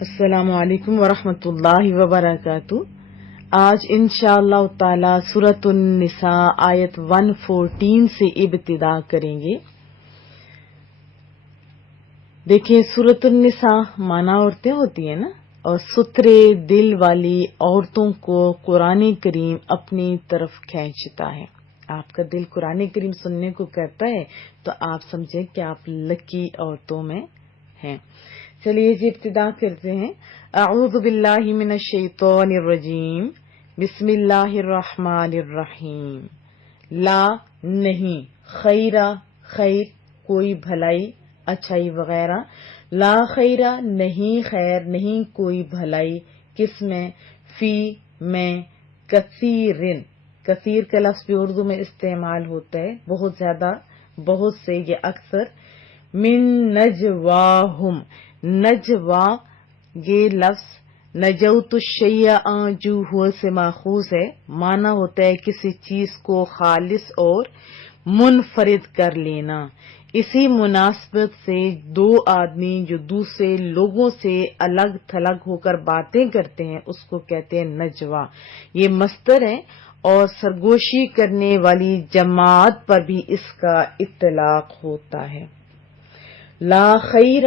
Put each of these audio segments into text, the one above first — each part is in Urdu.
السلام علیکم ورحمۃ اللہ وبرکاتہ۔ آج انشاءاللہ تعالی سورۃ النساء آیت 114 سے ابتدا کریں گے۔ دیکھیں، سورۃ النساء مانا عورتیں ہوتی ہیں نا، اور ستھرے دل والی عورتوں کو قرآن کریم اپنی طرف کھینچتا ہے۔ آپ کا دل قرآن کریم سننے کو کرتا ہے تو آپ سمجھیں کہ آپ لکی عورتوں میں ہیں۔ چلیے جی ابتدا کرتے ہیں۔ اعوذ باللہ من الشیطان الرجیم، بسم اللہ الرحمن الرحیم۔ لا نہیں، خیرہ خیر کوئی بھلائی اچھائی وغیرہ، لا خیرہ نہیں خیر نہیں کوئی بھلائی، کس میں؟ فی میں، کثیرن کثیر کا لفظ بھی اردو میں استعمال ہوتا ہے، بہت زیادہ، بہت سے، یہ اکثر۔ من نجواہم، نجوا یہ لفظ نجوت الشیء جو ہوا سے ماخوذ ہے، معنی ہوتا ہے کسی چیز کو خالص اور منفرد کر لینا۔ اسی مناسبت سے دو آدمی جو دوسرے لوگوں سے الگ تھلگ ہو کر باتیں کرتے ہیں اس کو کہتے ہیں نجوا۔ یہ مصدر ہے اور سرگوشی کرنے والی جماعت پر بھی اس کا اطلاق ہوتا ہے۔ لا خیر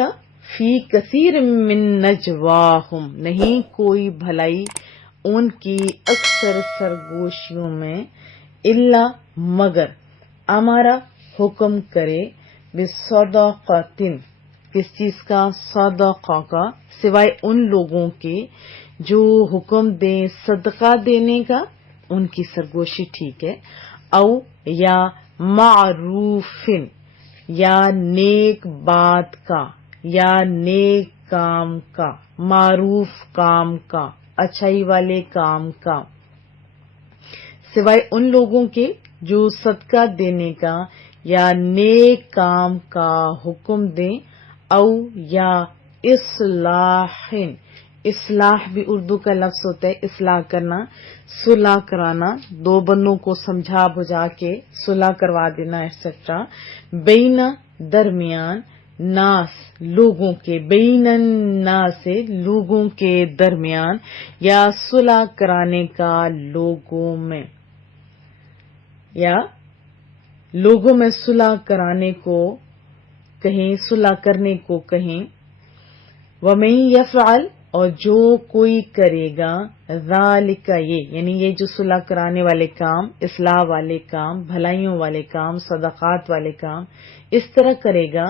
فی کثیر من نجواہم، نہیں کوئی بھلائی ان کی اکثر سرگوشیوں میں، الا مگر، ہمارا حکم کرے، بصدقۃ کس چیز کا؟ صدقہ کا، سوائے ان لوگوں کے جو حکم دیں صدقہ دینے کا، ان کی سرگوشی ٹھیک ہے، او یا معروفن یا نیک بات کا یا نیک کام کا، معروف کام کا، اچھائی والے کام کا، سوائے ان لوگوں کے جو صدقہ دینے کا یا نیک کام کا حکم دیں، او یا اصلاح، اصلاح بھی اردو کا لفظ ہوتا ہے، اصلاح کرنا، صلح کرانا، دو بندوں کو سمجھا بجھا کے صلح کروا دینا ایٹسٹرا، بین درمیان، ناس لوگوں کے، بین الناس لوگوں کے درمیان، یا صلح کرانے کا لوگوں میں، یا لوگوں میں صلح کرانے کو کہیں، صلح کرنے کو کہیں۔ وَمَن يَفْعَلْ اور جو کوئی کرے گا، ذَلِكَ یعنی یہ جو صلح کرانے والے کام، اصلاح والے کام، بھلائیوں والے کام، صدقات والے کام اس طرح کرے گا،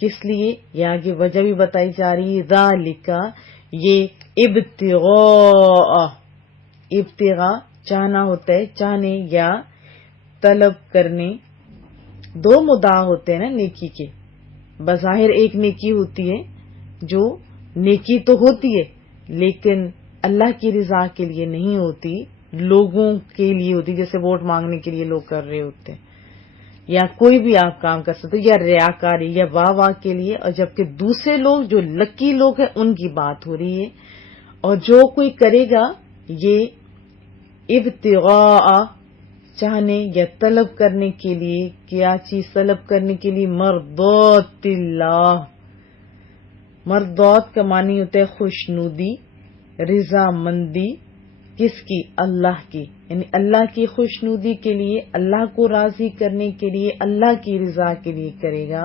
کس لیے؟ یہ آگے وجہ بھی بتائی جا رہی ہے، ذَلِكَ یہ ابتغاء چاہنا ہوتا ہے، چاہنے یا طلب کرنے، دو مدعا ہوتے ہیں نا نیکی کے، بظاہر ایک نیکی ہوتی ہے جو نیکی تو ہوتی ہے لیکن اللہ کی رضا کے لیے نہیں ہوتی، لوگوں کے لیے ہوتی، جیسے ووٹ مانگنے کے لیے لوگ کر رہے ہوتے ہیں، یا کوئی بھی آپ کام کر سکتے، یا ریاکاری یا واہ کے لیے، اور جبکہ دوسرے لوگ جو لکی لوگ ہیں ان کی بات ہو رہی ہے۔ اور جو کوئی کرے گا یہ ابتغاء چاہنے یا طلب کرنے کے لیے، کیا چیز طلب کرنے کے لیے؟ مرضات اللہ، مرضات کا معنی ہوتا ہے خوشنودی، رضا مندی، کس کی؟ اللہ کی، یعنی اللہ کی خوشنودی کے لیے، اللہ کو راضی کرنے کے لیے، اللہ کی رضا کے لیے کرے گا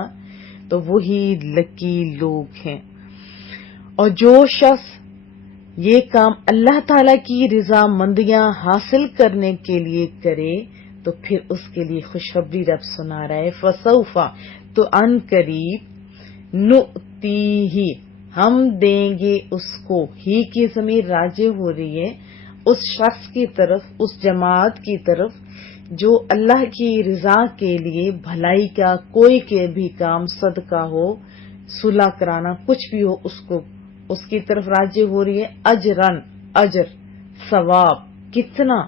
تو وہی لکی لوگ ہیں۔ اور جو شخص یہ کام اللہ تعالی کی رضا مندیاں حاصل کرنے کے لیے کرے تو پھر اس کے لیے خوشخبری رب سنا رہا ہے، فسوف تو ان قریب، نؤتیہ ہم دیں گے اس کو، ہی کی ضمیر راجع ہو رہی ہے اس شخص کی طرف، اس جماعت کی طرف جو اللہ کی رضا کے لیے بھلائی کا کوئی کے بھی کام، صدقہ ہو، صلح کرانا، کچھ بھی ہو، اس کو اس کی طرف راجع ہو رہی ہے، اجرن اجر، ثواب، کتنا؟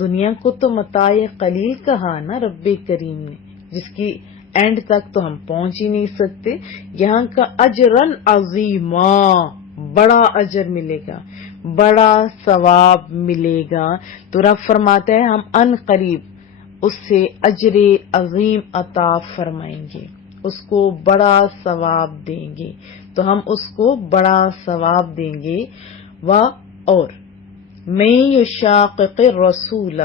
دنیا کو تو متاع قلیل کہا نا رب کریم نے، جس کی اینڈ تک تو ہم پہنچ ہی نہیں سکتے، یہاں کا اجرن عظیما، بڑا اجر ملے گا، بڑا ثواب ملے گا۔ تو رب فرماتا ہے ہم ان قریب اس سے اجر عظیم عطا فرمائیں گے، اس کو بڑا ثواب دیں گے۔ تو ہم اس کو بڑا ثواب دیں گے. اور میں یشاقق الرسول،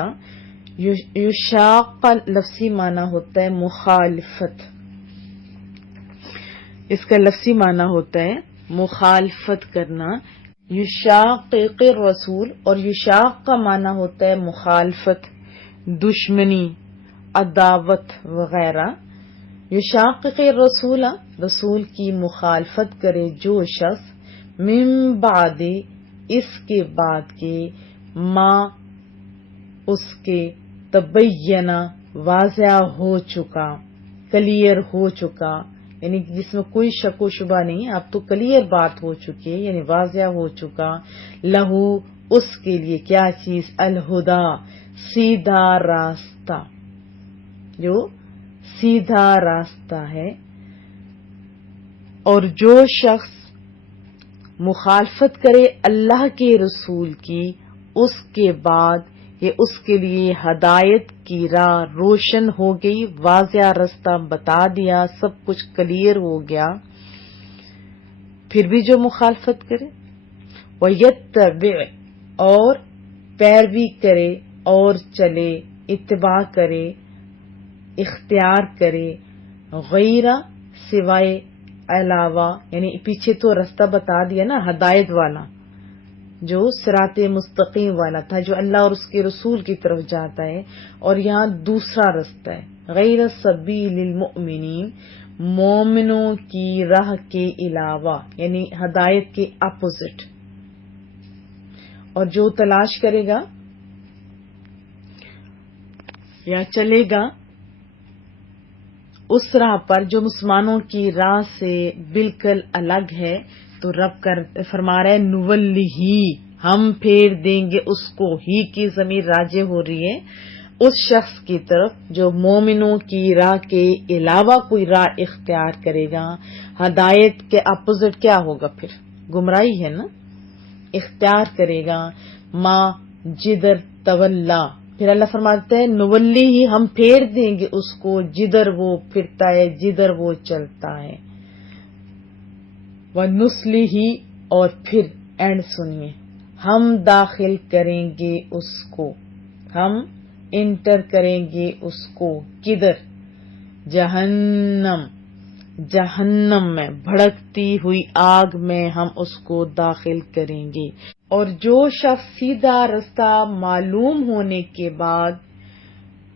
یشاق کا لفظی معنی ہوتا ہے مخالفت، اس کا لفظی معنی ہوتا ہے مخالفت کرنا. یشاقق الرسول اور یشاق کا معنی ہوتا ہے مخالفت، دشمنی، عداوت وغیرہ. یشاقق الرسول، رسول کی مخالفت کرے جو شخص، من بعد، اس کے بعد کے، ما، اس کے، تبینہ، واضح ہو چکا، کلیئر ہو چکا، یعنی جس میں کوئی شک و شبہ نہیں، اب تو کلیئر بات ہو چکی ہے، یعنی واضح ہو چکا. لہو، اس کے لیے کیا چیز، الہدا، سیدھا راستہ، جو سیدھا راستہ ہے. اور جو شخص مخالفت کرے اللہ کے رسول کی، اس کے بعد یہ اس کے لیے ہدایت کی راہ روشن ہو گئی، واضح رستہ بتا دیا، سب کچھ کلیئر ہو گیا، پھر بھی جو مخالفت کرے. وَيَتَّبِعْ، اور پیروی کرے اور چلے، اتباع کرے، اختیار کرے، غیر، سوائے، علاوہ، یعنی پیچھے تو رستہ بتا دیا نا ہدایت والا، جو صراط مستقیم والا تھا، جو اللہ اور اس کے رسول کی طرف جاتا ہے، اور یہاں دوسرا رستہ ہے غیر سبیل المؤمنین، مومنوں کی راہ کے علاوہ، یعنی ہدایت کے اپوزٹ. اور جو تلاش کرے گا یا چلے گا اس راہ پر جو مسلمانوں کی راہ سے بالکل الگ ہے، تو رب فرما رہا ہے نولیہ، ہم پھیر دیں گے اس کو، ہی کی ضمیر راجع ہو رہی ہے اس شخص کی طرف جو مومنوں کی راہ کے علاوہ کوئی راہ اختیار کرے گا. ہدایت کے اپوزٹ کیا ہوگا پھر، گمراہی ہے نا. اختیار کرے گا، ما، جدر تولا، پھر اللہ فرماتے ہیں نولی ہی، ہم پھیر دیں گے اس کو، جدھر وہ پھرتا ہے، جدھر وہ چلتا ہے. ونسلی ہی، اور پھر اینڈ سنیے، ہم داخل کریں گے اس کو، ہم انٹر کریں گے اس کو، کدھر، جہنم، جہنم میں، بھڑکتی ہوئی آگ میں ہم اس کو داخل کریں گے. اور جو شخص سیدھا رستہ معلوم ہونے کے بعد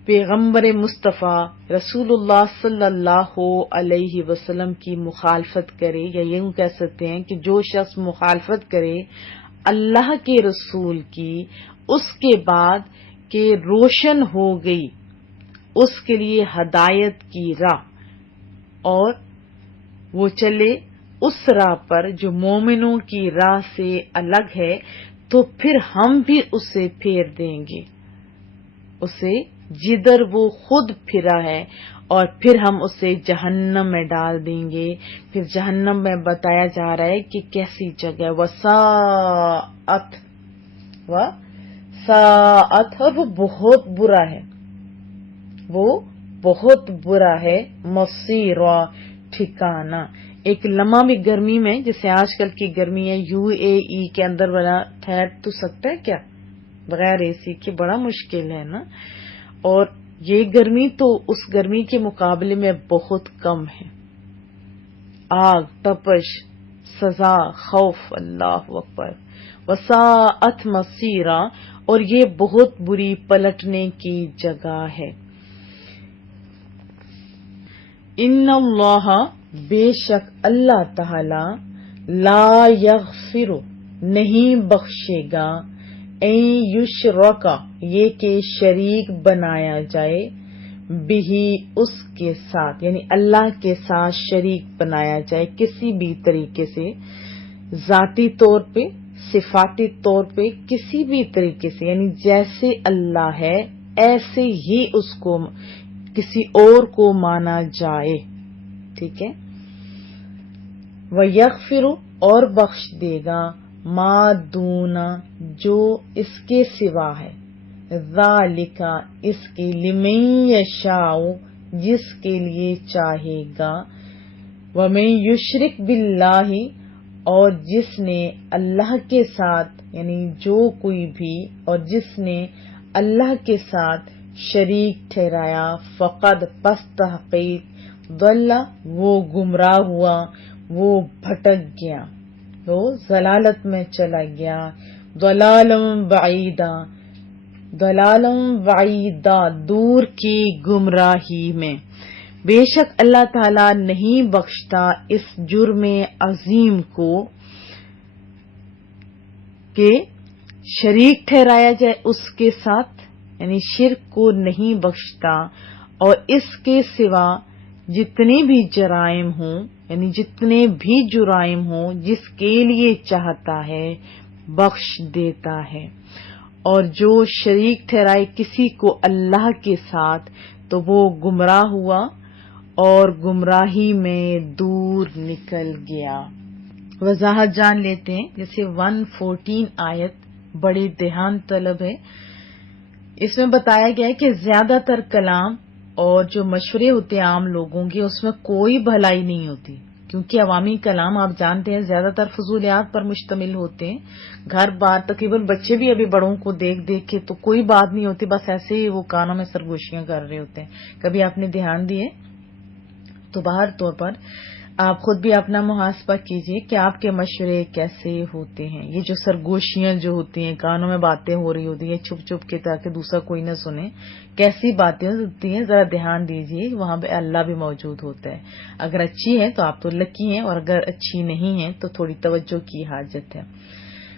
پیغمبر مصطفیٰ رسول اللہ صلی اللہ علیہ وسلم کی مخالفت کرے، یا یوں کہہ سکتے ہیں کہ جو شخص مخالفت کرے اللہ کے رسول کی، اس کے بعد کہ روشن ہو گئی اس کے لیے ہدایت کی راہ، اور وہ چلے اس راہ پر جو مومنوں کی راہ سے الگ ہے، تو پھر ہم بھی اسے پھیر دیں گے، اسے جدھر وہ خود پھرا ہے، اور پھر ہم اسے جہنم میں ڈال دیں گے. پھر جہنم میں بتایا جا رہا ہے کہ کیسی جگہ، وساعت، اور وہ بہت برا ہے، وہ بہت برا ہے، مصیرا، ٹھکانہ. ایک لمحہ بھی گرمی میں، جیسے آج کل کی گرمی ہے، UAE کے اندر بنا ٹھہر تو سکتا ہے کیا بغیر اے سی کے؟ بڑا مشکل ہے نا. اور یہ گرمی تو اس گرمی کے مقابلے میں بہت کم ہے. آگ، تپش، سزا، خوف، اللہ اکبر. وساعت مصیرا، اور یہ بہت بری پلٹنے کی جگہ ہے. ان اللہ، بے شک اللہ تعالی، لا یغفر، نہیں بخشے گا، این یشرک، یہ کہ شریک بنایا جائے، بھی، اس کے ساتھ، یعنی اللہ کے ساتھ شریک بنایا جائے کسی بھی طریقے سے، ذاتی طور پہ، صفاتی طور پہ، کسی بھی طریقے سے، یعنی جیسے اللہ ہے ایسے ہی اس کو کسی اور کو مانا جائے. ٹھیک ہے. وَيَغْفِرُ، اور بخش دے گا، ما دون، جو اس کے سوا ہے، ذالک، اس کے، لمن یشاء، جس کے لیے چاہے گا، وَمَن یشرک باللہ، اور جس نے اللہ کے ساتھ، یعنی جو کوئی بھی، اور جس نے اللہ کے ساتھ شریک ٹھہرایا، فقد، پس تحقیق، ضل، وہ گمراہ ہوا، وہ بھٹک گیا، وہ ضلالت میں چلا گیا، ضلالا بعیدا، ضلالا بعیدا، دور کی گمراہی میں۔ بے شک اللہ تعالیٰ نہیں بخشتا اس جرم عظیم کو کہ شریک ٹھہرایا جائے اس کے ساتھ، یعنی شرک کو نہیں بخشتا، اور اس کے سوا جتنے بھی جرائم ہوں، یعنی جتنے بھی جرائم ہوں، جس کے لیے چاہتا ہے بخش دیتا ہے۔ اور جو شریک ٹھہرائے کسی کو اللہ کے ساتھ تو وہ گمراہ ہوا اور گمراہی میں دور نکل گیا۔ وضاحت جان لیتے ہیں، جیسے 114 آیت بڑی دھیان طلب ہے۔ اس میں بتایا گیا ہے کہ زیادہ تر کلام اور جو مشورے ہوتے ہیں عام لوگوں کے، اس میں کوئی بھلائی نہیں ہوتی، کیونکہ عوامی کلام آپ جانتے ہیں زیادہ تر فضولیات پر مشتمل ہوتے ہیں۔ گھر بار تقریباً بچے بھی ابھی بڑوں کو دیکھ دیکھ کے تو کوئی بات نہیں ہوتی، بس ایسے ہی وہ کانوں میں سرگوشیاں کر رہے ہوتے ہیں۔ کبھی آپ نے دھیان دیے تو باہر طور پر آپ خود بھی اپنا محاسبہ کیجئے کہ آپ کے مشورے کیسے ہوتے ہیں۔ یہ جو سرگوشیاں جو ہوتی ہیں، کانوں میں باتیں ہو رہی ہوتی ہیں چھپ چھپ کے تاکہ دوسرا کوئی نہ سنے، کیسی باتیں ہوتی ہیں، ذرا دھیان دیجئے، وہاں پہ اللہ بھی موجود ہوتا ہے۔ اگر اچھی ہے تو آپ تو لکی ہیں، اور اگر اچھی نہیں ہے تو تھوڑی توجہ کی حاجت ہے۔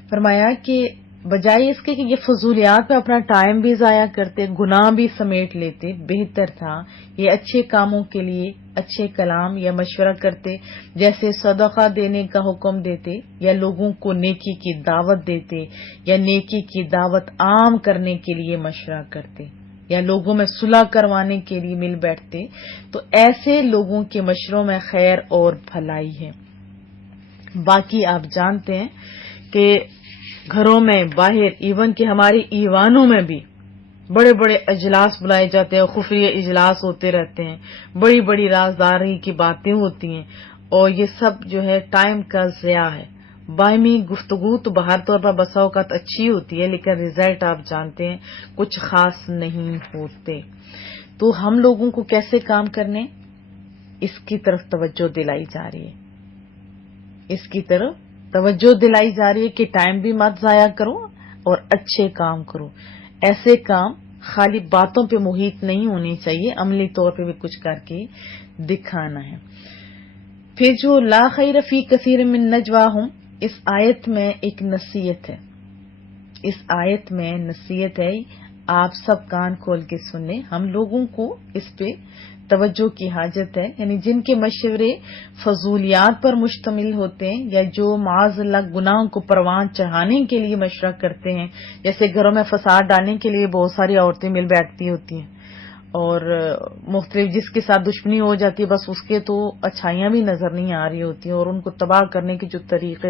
فرمایا کہ بجائے اس کے کہ یہ فضولیات پہ اپنا ٹائم بھی ضائع کرتے، گناہ بھی سمیٹ لیتے، بہتر تھا یہ اچھے کاموں کے لیے اچھے کلام یا مشورہ کرتے، جیسے صدقہ دینے کا حکم دیتے، یا لوگوں کو نیکی کی دعوت دیتے، یا نیکی کی دعوت عام کرنے کے لیے مشورہ کرتے، یا لوگوں میں صلح کروانے کے لیے مل بیٹھتے، تو ایسے لوگوں کے مشوروں میں خیر اور بھلائی ہے۔ باقی آپ جانتے ہیں کہ گھروں میں، باہر، ایون کہ ہمارے ایوانوں میں بھی بڑے بڑے اجلاس بلائے جاتے ہیں، خفیہ اجلاس ہوتے رہتے ہیں، بڑی بڑی رازداری کی باتیں ہوتی ہیں، اور یہ سب جو ہے ٹائم کا ضیاع ہے۔ باہمی گفتگو تو باہر طور پر بسا اوقات اچھی ہوتی ہے، لیکن رزلٹ آپ جانتے ہیں کچھ خاص نہیں ہوتے۔ تو ہم لوگوں کو کیسے کام کرنے، اس کی طرف توجہ دلائی جا رہی ہے، اس کی طرف توجہ دلائی جا رہی ہے کہ ٹائم بھی مت ضائع کرو اور اچھے کام کرو۔ ایسے کام خالی باتوں پہ محیط نہیں ہونی چاہیے، عملی طور پہ بھی کچھ کر کے دکھانا ہے۔ پھر جو لا خیر فی کثیر من نجواہم، اس آیت میں ایک نصیحت ہے، اس آیت میں نصیحت ہے، آپ سب کان کھول کے سن لیں، ہم لوگوں کو اس پہ توجہ کی حاجت ہے۔ یعنی جن کے مشورے فضولیات پر مشتمل ہوتے ہیں، یا جو معاذ اللہ گناہوں کو پروان چڑھانے کے لیے مشورہ کرتے ہیں، جیسے گھروں میں فساد ڈالنے کے لیے بہت ساری عورتیں مل بیٹھتی ہوتی ہیں، اور مختلف جس کے ساتھ دشمنی ہو جاتی ہے، بس اس کے تو اچھائیاں بھی نظر نہیں آ رہی ہوتی ہیں، اور ان کو تباہ کرنے کے جو طریقے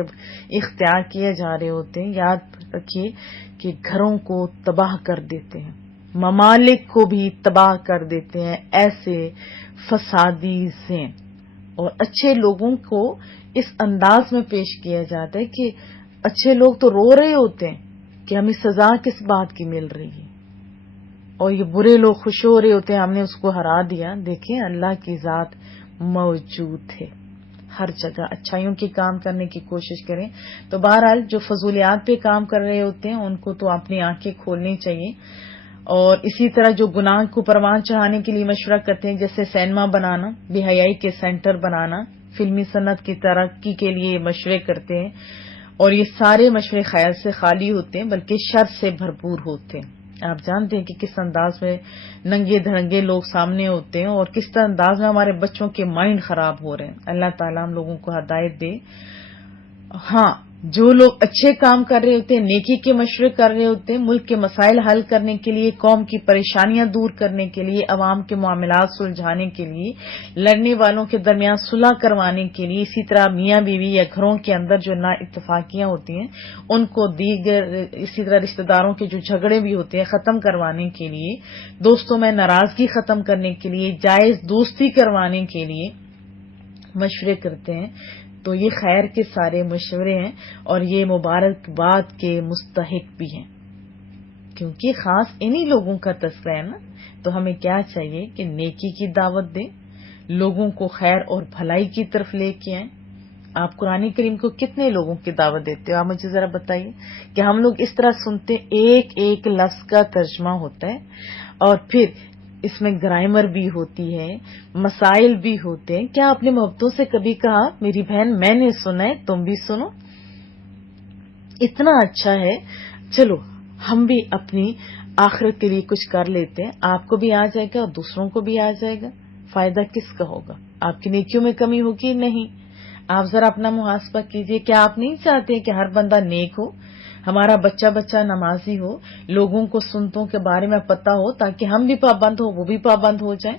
اختیار کیے جا رہے ہوتے ہیں، یاد رکھیے کہ گھروں کو تباہ کر دیتے ہیں، ممالک کو بھی تباہ کر دیتے ہیں ایسے فسادی ذہن۔ اور اچھے لوگوں کو اس انداز میں پیش کیا جاتا ہے کہ اچھے لوگ تو رو رہے ہوتے ہیں کہ ہمیں سزا کس بات کی مل رہی ہے، اور یہ برے لوگ خوش ہو رہے ہوتے ہیں ہم نے اس کو ہرا دیا۔ دیکھیں اللہ کی ذات موجود ہے ہر جگہ، اچھائیوں کے کام کرنے کی کوشش کریں۔ تو بہرحال جو فضولیات پہ کام کر رہے ہوتے ہیں ان کو تو اپنی آنکھیں کھولنی چاہیے، اور اسی طرح جو گناہ کو پروان چڑھانے کے لیے مشورہ کرتے ہیں، جیسے سینما بنانا، بے حیائی کے سینٹر بنانا، فلمی صنعت کی ترقی کے لیے مشورے کرتے ہیں، اور یہ سارے مشورے خیر سے خالی ہوتے ہیں بلکہ شر سے بھرپور ہوتے ہیں۔ آپ جانتے ہیں کہ کس انداز میں ننگے دھڑنگے لوگ سامنے ہوتے ہیں، اور کس طرح انداز میں ہمارے بچوں کے مائنڈ خراب ہو رہے ہیں۔ اللہ تعالیٰ ہم لوگوں کو ہدایت دے۔ ہاں، جو لوگ اچھے کام کر رہے ہوتے ہیں، نیکی کے مشورے کر رہے ہوتے ہیں، ملک کے مسائل حل کرنے کے لیے، قوم کی پریشانیاں دور کرنے کے لیے، عوام کے معاملات سلجھانے کے لیے، لڑنے والوں کے درمیان صلح کروانے کے لیے، اسی طرح میاں بیوی یا گھروں کے اندر جو نا اتفاقیاں ہوتی ہیں ان کو دیگر، اسی طرح رشتہ داروں کے جو جھگڑے بھی ہوتے ہیں ختم کروانے کے لیے، دوستوں میں ناراضگی ختم کرنے کے لیے، جائز دوستی کروانے کے لیے، مشورے کرتے ہیں تو یہ خیر کے سارے مشورے ہیں اور یہ مبارکباد کے مستحق بھی ہیں، کیونکہ خاص انہی لوگوں کا تذکرہ ہے نا۔ تو ہمیں کیا چاہیے کہ نیکی کی دعوت دیں، لوگوں کو خیر اور بھلائی کی طرف لے کے آئیں۔ آپ قرآن کریم کو کتنے لوگوں کی دعوت دیتے ہو؟ آپ مجھے ذرا بتائیے کہ ہم لوگ اس طرح سنتے ایک ایک لفظ کا ترجمہ ہوتا ہے اور پھر اس میں گرامر بھی ہوتی ہے، مسائل بھی ہوتے ہیں۔ کیا آپ نے محبتوں سے کبھی کہا میری بہن میں نے سنا ہے تم بھی سنو؟ اتنا اچھا ہے۔ چلو ہم بھی اپنی آخرت کے لیے کچھ کر لیتے ہیں، آپ کو بھی آ جائے گا اور دوسروں کو بھی آ جائے گا۔ فائدہ کس کا ہوگا؟ آپ کی نیکیوں میں کمی ہوگی؟ نہیں۔ آپ ذرا اپنا محاسبہ کیجئے، کیا آپ نہیں چاہتے کہ ہر بندہ نیک ہو، ہمارا بچہ نمازی ہو، لوگوں کو سنتوں کے بارے میں پتہ ہو تاکہ ہم بھی پابند ہو، وہ بھی پابند ہو جائیں؟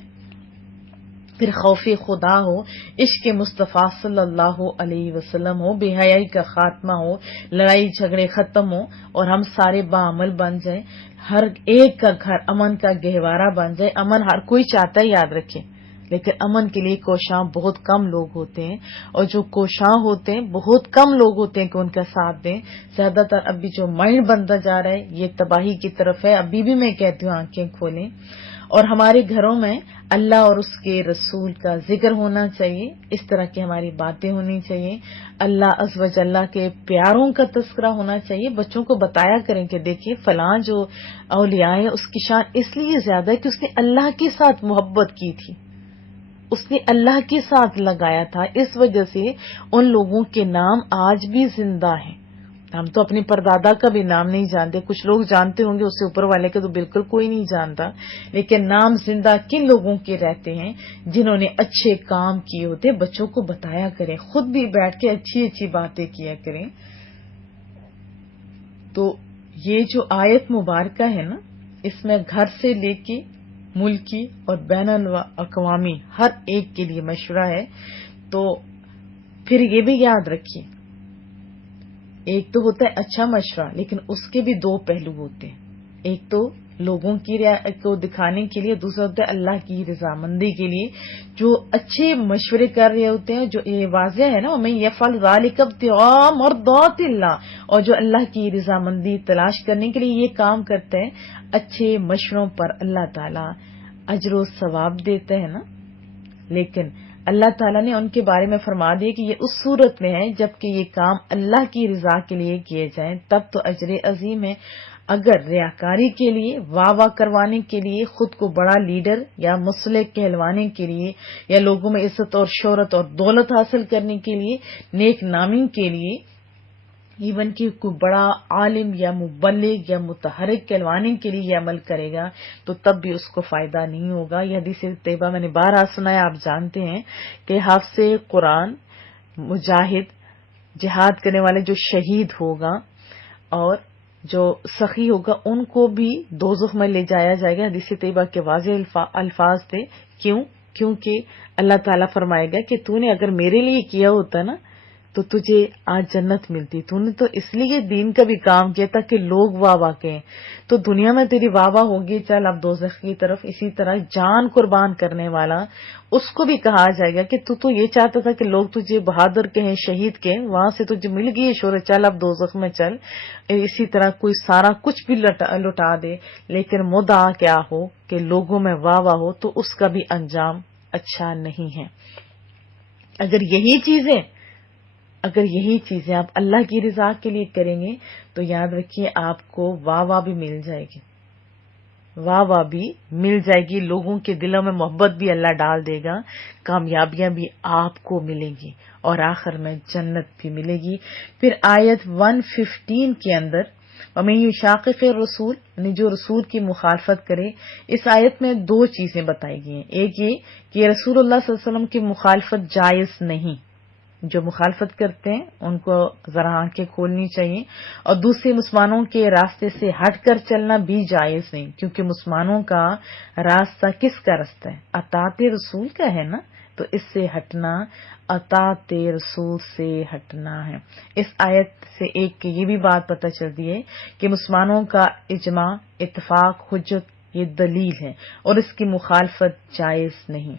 پھر خوف خدا ہو، عشق مصطفیٰ صلی اللہ علیہ وسلم ہو، بے حیائی کا خاتمہ ہو، لڑائی جھگڑے ختم ہو اور ہم سارے باعمل بن جائیں، ہر ایک کا گھر امن کا گہوارہ بن جائے۔ امن ہر کوئی چاہتا ہے، یاد رکھیں، لیکن امن کے لیے کوشاں بہت کم لوگ ہوتے ہیں، اور جو کوشاں ہوتے ہیں بہت کم لوگ ہوتے ہیں کہ ان کا ساتھ دیں۔ زیادہ تر ابھی جو مائنڈ بنتا جا رہا ہے یہ تباہی کی طرف ہے۔ ابھی بھی میں کہتی ہوں آنکھیں کھولیں، اور ہمارے گھروں میں اللہ اور اس کے رسول کا ذکر ہونا چاہیے، اس طرح کی ہماری باتیں ہونی چاہیے، اللہ عز و جل کے پیاروں کا تذکرہ ہونا چاہیے۔ بچوں کو بتایا کریں کہ دیکھیے فلاں جو اولیاء ہے اس کی شان اس لیے زیادہ ہے کہ اس نے اللہ کے ساتھ محبت کی تھی، اس نے اللہ کے ساتھ لگایا تھا، اس وجہ سے ان لوگوں کے نام آج بھی زندہ ہیں۔ ہم تو اپنی پردادا کا بھی نام نہیں جانتے، کچھ لوگ جانتے ہوں گے، اس سے اوپر والے کا تو بالکل کوئی نہیں جانتا، لیکن نام زندہ کن لوگوں کے رہتے ہیں؟ جنہوں نے اچھے کام کیے ہوتے۔ بچوں کو بتایا کریں، خود بھی بیٹھ کے اچھی اچھی باتیں کیا کریں۔ تو یہ جو آیت مبارکہ ہے نا، اس میں گھر سے لے کے ملکی اور بین الاقوامی ہر ایک کے لیے مشورہ ہے۔ تو پھر یہ بھی یاد رکھیے، ایک تو ہوتا ہے اچھا مشورہ، لیکن اس کے بھی دو پہلو ہوتے ہیں، ایک تو لوگوں کی کو دکھانے کے لیے، دوسرا ہوتا ہے اللہ کی رضامندی کے لیے۔ جو اچھے مشورے کر رہے ہوتے ہیں، جو یہ واضح ہے نا میں یفعل ذلک ابتغاء مرضات اللہ، اور جو اللہ کی رضامندی تلاش کرنے کے لیے یہ کام کرتے ہیں، اچھے مشوروں پر اللہ تعالی اجر و ثواب دیتے ہیں نا۔ لیکن اللہ تعالیٰ نے ان کے بارے میں فرما دیا کہ یہ اس صورت میں ہے جبکہ یہ کام اللہ کی رضا کے لیے کیے جائیں، تب تو اجر عظیم ہے۔ اگر ریاکاری کے لیے، واہ واہ کروانے کے لیے، خود کو بڑا لیڈر یا مصلح کہلوانے کے لیے، یا لوگوں میں عزت اور شہرت اور دولت حاصل کرنے کے لیے، نیک نامی کے لیے، ایون کہ کوئی بڑا عالم یا مبلغ یا متحرک کہلوانے کے لیے یہ عمل کرے گا تو تب بھی اس کو فائدہ نہیں ہوگا۔ یہ حدیث طیبہ میں نے بارہا سنایا، آپ جانتے ہیں کہ حافظ قرآن، مجاہد، جہاد کرنے والے جو شہید ہوگا اور جو سخی ہوگا ان کو بھی دوزخ میں لے جایا جائے گا۔ حدیث طیبہ کے واضح الفاظ تھے۔ کیونکہ اللہ تعالیٰ فرمائے گا کہ تو نے اگر میرے لیے کیا ہوتا نا تو تجھے آج جنت ملتی، تو نے تو اس لیے دین کا بھی کام کیا تاکہ لوگ واہ واہ کہیں، تو دنیا میں تیری واہ واہ ہوگی، چل اب دوزخ کی طرف۔ اسی طرح جان قربان کرنے والا، اس کو بھی کہا جائے گا کہ تو یہ چاہتا تھا کہ لوگ تجھے بہادر کہیں، شہید کہیں، وہاں سے تجھے مل گئی شہرت، چل اب دوزخ میں چل۔ اسی طرح کوئی سارا کچھ بھی لٹا دے لیکن مدعا کیا ہو کہ لوگوں میں واہ واہ ہو، تو اس کا بھی انجام اچھا نہیں ہے۔ اگر یہی چیزیں آپ اللہ کی رضا کے لیے کریں گے تو یاد رکھیے آپ کو واہ واہ بھی مل جائے گی، واہ واہ بھی مل جائے گی، لوگوں کے دلوں میں محبت بھی اللہ ڈال دے گا، کامیابیاں بھی آپ کو ملیں گی اور آخر میں جنت بھی ملے گی۔ پھر آیت 115 کے اندر وَمَن يُشَاقِقِ الرَّسُولَ، یعنی جو رسول کی مخالفت کرے، اس آیت میں دو چیزیں بتائی گئی ہیں۔ ایک یہ کہ رسول اللہ صلی اللہ علیہ وسلم کی مخالفت جائز نہیں، جو مخالفت کرتے ہیں ان کو ذرا آنکھیں کھولنی چاہیے، اور دوسرے مسلمانوں کے راستے سے ہٹ کر چلنا بھی جائز نہیں، کیونکہ مسلمانوں کا راستہ کس کا راستہ ہے؟ اطاعت رسول کا ہے نا، تو اس سے ہٹنا اطاعت رسول سے ہٹنا ہے۔ اس آیت سے ایک یہ بھی بات پتہ چلتی ہے کہ مسلمانوں کا اجماع، اتفاق، حجت یہ دلیل ہے اور اس کی مخالفت جائز نہیں۔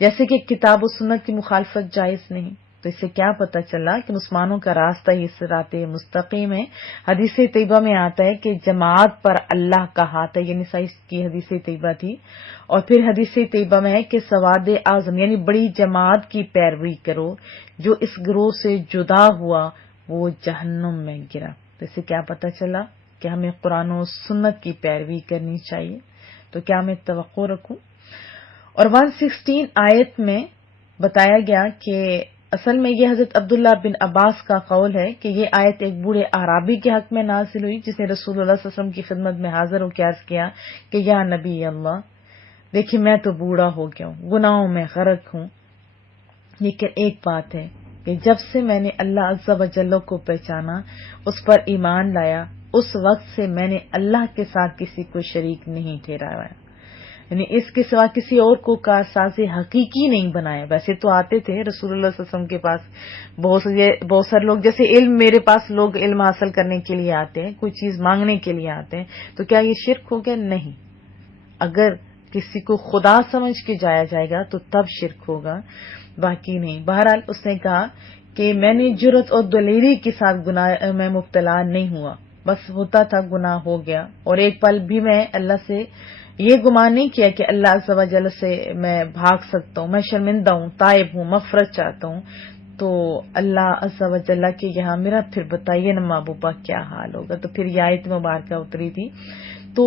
جیسے کہ کتاب و سنت کی مخالفت جائز نہیں. تو اس سے کیا پتہ چلا کہ مسلمانوں کا راستہ یہ صراط مستقیم ہے. حدیث طیبہ میں آتا ہے کہ جماعت پر اللہ کا ہاتھ ہے، یہ نسائی کی حدیث طیبہ تھی. اور پھر حدیث طیبہ میں ہے کہ سواد اعظم یعنی بڑی جماعت کی پیروی کرو، جو اس گروہ سے جدا ہوا وہ جہنم میں گرا. تو اس سے کیا پتہ چلا کہ ہمیں قرآن و سنت کی پیروی کرنی چاہیے. تو کیا میں توقع رکھوں؟ اور 116 آیت میں بتایا گیا کہ اصل میں یہ حضرت عبداللہ بن عباس کا قول ہے کہ یہ آیت ایک بوڑھے اعرابی کے حق میں نازل ہوئی، جس نے رسول اللہ صلی اللہ علیہ وسلم کی خدمت میں حاضر ہو کے عرض کیا کہ یا نبی اللہ، دیکھیے میں تو بوڑھا ہو گیا ہوں، گناہوں میں غرق ہوں، لیکن ایک بات ہے کہ جب سے میں نے اللہ عز و جل کو پہچانا، اس پر ایمان لایا، اس وقت سے میں نے اللہ کے ساتھ کسی کو شریک نہیں ٹھہرایا، یعنی اس کے سوا کسی اور کو کارساز حقیقی نہیں بنایا. ویسے تو آتے تھے رسول اللہ صلی اللہ علیہ وسلم کے پاس بہت سارے لوگ، جیسے علم میرے پاس لوگ علم حاصل کرنے کے لیے آتے ہیں، کوئی چیز مانگنے کے لیے آتے ہیں، تو کیا یہ شرک ہو گیا؟ نہیں. اگر کسی کو خدا سمجھ کے جایا جائے گا تو تب شرک ہوگا، باقی نہیں. بہرحال اس نے کہا کہ میں نے جرت اور دلیری کے ساتھ گناہ میں مبتلا نہیں ہوا، بس ہوتا تھا گناہ ہو گیا، اور ایک پل بھی میں اللہ سے یہ گمان نہیں کیا کہ اللہ عز و جل سے میں بھاگ سکتا ہوں، میں شرمندہ ہوں، تائب ہوں، مغفرت چاہتا ہوں. تو اللہ عز و جل کے یہاں میرا پھر بتائیے نا محبوبہ کیا حال ہوگا. تو پھر یہ آیت مبارکہ اتری تھی. تو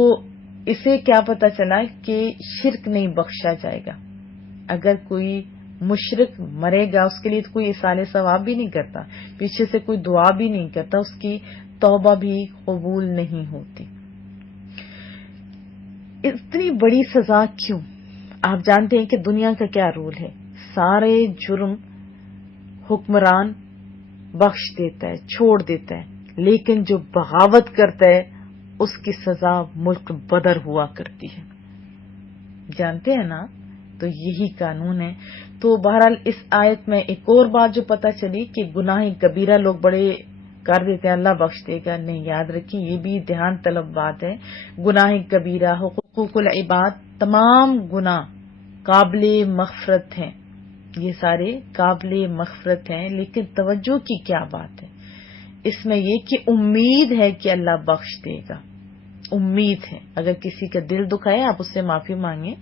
اسے کیا پتا چلا کہ شرک نہیں بخشا جائے گا. اگر کوئی مشرک مرے گا، اس کے لیے کوئی ایصال ثواب بھی نہیں کرتا، پیچھے سے کوئی دعا بھی نہیں کرتا، اس کی توبہ بھی قبول نہیں ہوتی. اتنی بڑی سزا کیوں؟ آپ جانتے ہیں کہ دنیا کا کیا رول ہے، سارے جرم حکمران بخش دیتا ہے، چھوڑ دیتا ہے، لیکن جو بغاوت کرتا ہے اس کی سزا ملک بدر ہوا کرتی ہے. جانتے ہیں نا؟ تو یہی قانون ہے. تو بہرحال اس آیت میں ایک اور بات جو پتہ چلی کہ گناہ کبیرہ لوگ بڑے کر دیتے ہیں، اللہ بخش دے گا نہیں. یاد رکھیں یہ بھی دھیان طلب بات ہے. گناہ کبیرہ، حقوق العباد، تمام گناہ قابل مغفرت ہیں، یہ سارے قابل مغفرت ہیں. لیکن توجہ کی کیا بات ہے اس میں؟ یہ کہ امید ہے کہ اللہ بخش دے گا، امید ہے. اگر کسی کا دل دکھائے آپ اس سے معافی مانگیں،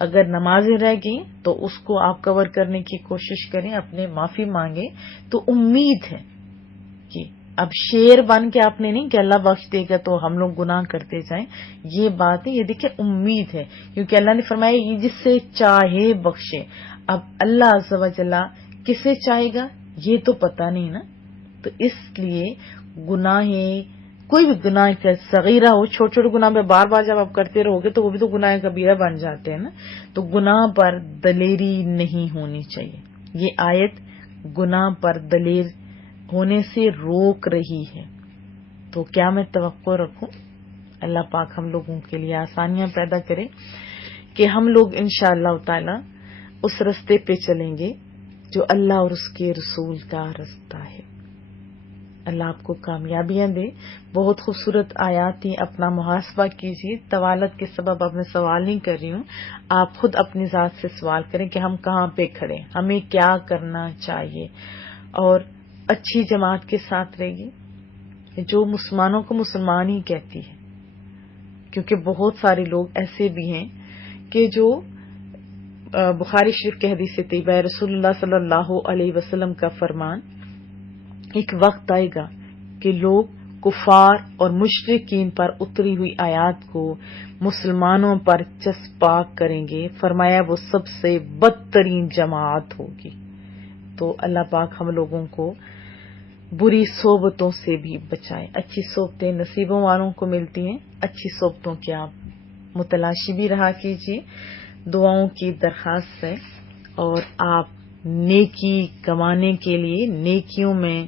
اگر نمازیں رہ گئی تو اس کو آپ کور کرنے کی کوشش کریں، اپنے معافی مانگیں. تو امید ہے کہ اب شیر بن کے آپ نے نہیں کہ اللہ بخش دے گا تو ہم لوگ گناہ کرتے جائیں، یہ بات ہے. یہ دیکھیں امید ہے، کیونکہ اللہ نے فرمایا یہ جس سے چاہے بخشے. اب اللہ عز و جل کسے چاہے گا یہ تو پتہ نہیں نا. تو اس لیے گناہ، کوئی بھی گناہ کا صغیرہ ہو، چھوٹے چھوٹے گناہ میں بار بار جب آپ کرتے رہو گے تو وہ بھی تو گناہ کبیرہ بن جاتے ہیں نا. تو گناہ پر دلیری نہیں ہونی چاہیے. یہ آیت گناہ پر دلیر ہونے سے روک رہی ہے. تو کیا میں توقع رکھوں؟ اللہ پاک ہم لوگوں کے لیے آسانیاں پیدا کرے کہ ہم لوگ انشاءاللہ تعالی اس رستے پہ چلیں گے جو اللہ اور اس کے رسول کا رستہ ہے. اللہ آپ کو کامیابیاں دے. بہت خوبصورت آیات تھیں، اپنا محاسبہ کیجیے. طوالت کے سبب اب میں سوال نہیں کر رہی ہوں، آپ خود اپنی ذات سے سوال کریں کہ ہم کہاں پہ کھڑے، ہمیں کیا کرنا چاہیے. اور اچھی جماعت کے ساتھ رہیے جو مسلمانوں کو مسلمان ہی کہتی ہے، کیونکہ بہت سارے لوگ ایسے بھی ہیں کہ جو بخاری شریف کے حدیث طیبہ رسول اللہ صلی اللہ علیہ وسلم کا فرمان، ایک وقت آئے گا کہ لوگ کفار اور مشرکین پر اتری ہوئی آیات کو مسلمانوں پر چسپاں کریں گے. فرمایا وہ سب سے بدترین جماعت ہوگی. تو اللہ پاک ہم لوگوں کو بری صحبتوں سے بھی بچائے. اچھی صحبتیں نصیبوں والوں کو ملتی ہیں، اچھی صحبتوں کے آپ متلاشی بھی رہا کیجیے. دعاؤں کی درخواست ہے، اور آپ نیکی کمانے کے لیے، نیکیوں میں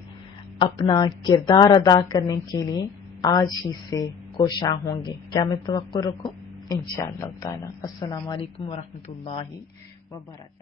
اپنا کردار ادا کرنے کے لیے آج ہی سے کوشاں ہوں گے. کیا میں توقع رکھوں؟ انشاءاللہ تعالی. السلام علیکم ورحمۃ اللہ وبرکاتہ.